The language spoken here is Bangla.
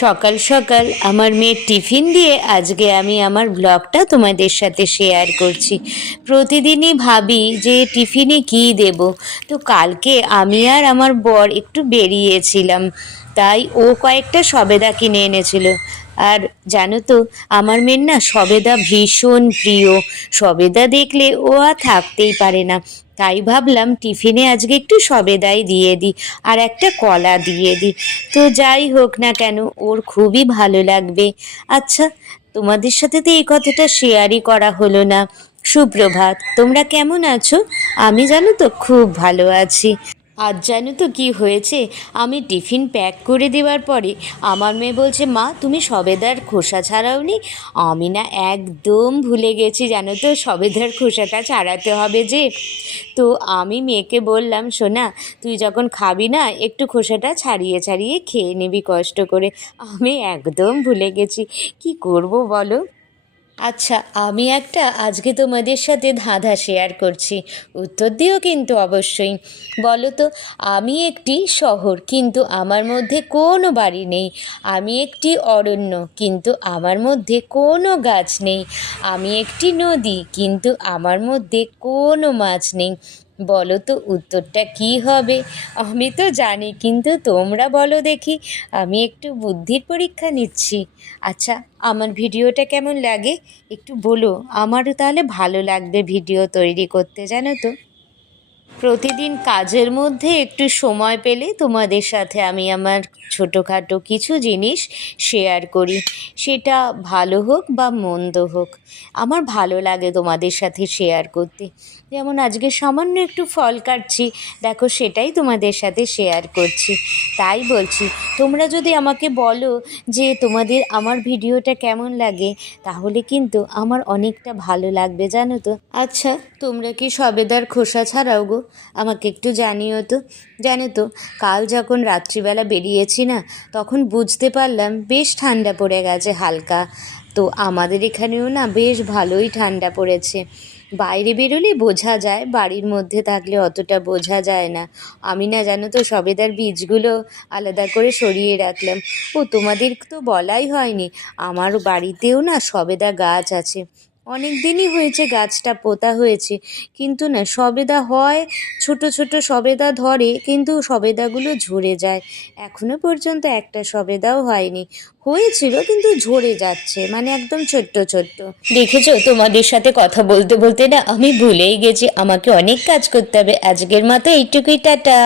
সকাল সকাল আমার মেয়ের টিফিন দিয়ে আজকে আমি আমার ব্লগটা তোমাদের সাথে শেয়ার করছি। প্রতিদিনই ভাবি যে টিফিনে কী দেব, তো কালকে আমি আর আমার বর একটু বেরিয়েছিলাম, তাই ও কয়েকটা সবেদা কিনে এনেছিল। আর জানো তো, আমার মেয়ের না সবেদা ভীষণ প্রিয়। সবেদা দেখলে ও আর থাকতেই পারে না। তাই ভাবলাম টিফিনে আজকে একটু সবেদাই দিয়ে দিই আর একটা কলা দিয়ে দিই। তো যাই হোক না কেন, ওর খুবই ভালো লাগবে। আচ্ছা, তোমাদের সাথে তো এই কথাটা শেয়ারই করা হলো না। সুপ্রভাত, তোমরা কেমন আছো? আমি জানো তো খুব ভালো আছি। আজ জানো তো কি হয়েছে, আমি টিফিন প্যাক করে দেওয়ার পরে আমার মেয়ে বলছে, মা তুমি সবেদার খোসা ছাড়াওনি। আমি না একদম ভুলে গেছি, জানো তো সবেদার খোসাটা ছাড়াতে হবে যে। তো আমি মেয়েকে বললাম, সোনা তুই যখন খাবি না একটু খোসাটা ছাড়িয়ে ছাড়িয়ে খেয়ে নিবি কষ্ট করে। আমি একদম ভুলে গেছি, কি করব বলো। আচ্ছা, আমি একটা আজকে তোমাদের সাথে ধাঁধা শেয়ার করছি, উত্তর দিও কিন্তু অবশ্যই। বলো তো, আমি একটি শহর কিন্তু আমার মধ্যে কোনো বাড়ি নেই। আমি একটি অরণ্য কিন্তু আমার মধ্যে কোনো গাছ নেই। আমি একটি নদী কিন্তু আমার মধ্যে কোনো মাছ নেই। বলো তো উত্তরটা কি হবে? আমি তো জানি, কিন্তু তোমরা বলো দেখি, আমি একটু বুদ্ধির পরীক্ষা নিচ্ছি। আচ্ছা, আমার ভিডিওটা কেমন লাগে একটু বলো, আমারও তাহলে ভালো লাগবে ভিডিও তৈরি করতে, জানো তো। প্রতিদিন কাজের মধ্যে একটু সময় পেলে তোমাদের সাথে আমি আমার ছোটোখাটো কিছু জিনিস শেয়ার করি, সেটা ভালো হোক বা মন্দ হোক। আমার ভালো লাগে তোমাদের সাথে শেয়ার করতে। যেমন আজকে সামান্য একটু ফল কাটছি, দেখো সেটাই তোমাদের সাথে শেয়ার করছি। তাই বলছি, তোমরা যদি আমাকে বলো যে তোমাদের আমার ভিডিওটা কেমন লাগে, তাহলে কিন্তু আমার অনেকটা ভালো লাগবে, জানো তো। আচ্ছা, তোমরা কি সবেদার খোসা ছাড়াও গো? আমাকে একটু জানিও তো। জানো তো, কাল যখন রাত্রিবেলা বেরিয়েছি না, তখন বুঝতে পারলাম বেশ ঠান্ডা পড়ে গেছে হালকা। তো আমাদের এখানেও না বেশ ভালোই ঠান্ডা পড়েছে। বাইরে বেরোলে বোঝা যায়, বাড়ির মধ্যে থাকলে অতটা বোঝা যায় না। আমি না জানো তো সবেদার বীজগুলো আলাদা করে সরিয়ে রাখলাম। ও তোমাদের তো বলাই হয়নি, আমার বাড়িতেও না সবেদা গাছ আছে। অনেক দিনই হয়েছে গাছটা পোঁতা হয়েছে, কিন্তু না সবেদা হয়, ছোট ছোট সবেদা ধরে, কিন্তু সবেদাগুলো ঝরে যায়। এখনো পর্যন্ত একটা সবেদাও হয়নি। হয়েছিল কিন্তু ঝরে যাচ্ছে, মানে একদম ছোট্ট ছোট্ট। দেখেছো, তোমাদের সাথে কথা বলতে বলতে না আমি ভুলেই গেছি আমাকে অনেক কাজ করতে হবে। আজকের মতো এইটুকুই, টাটা।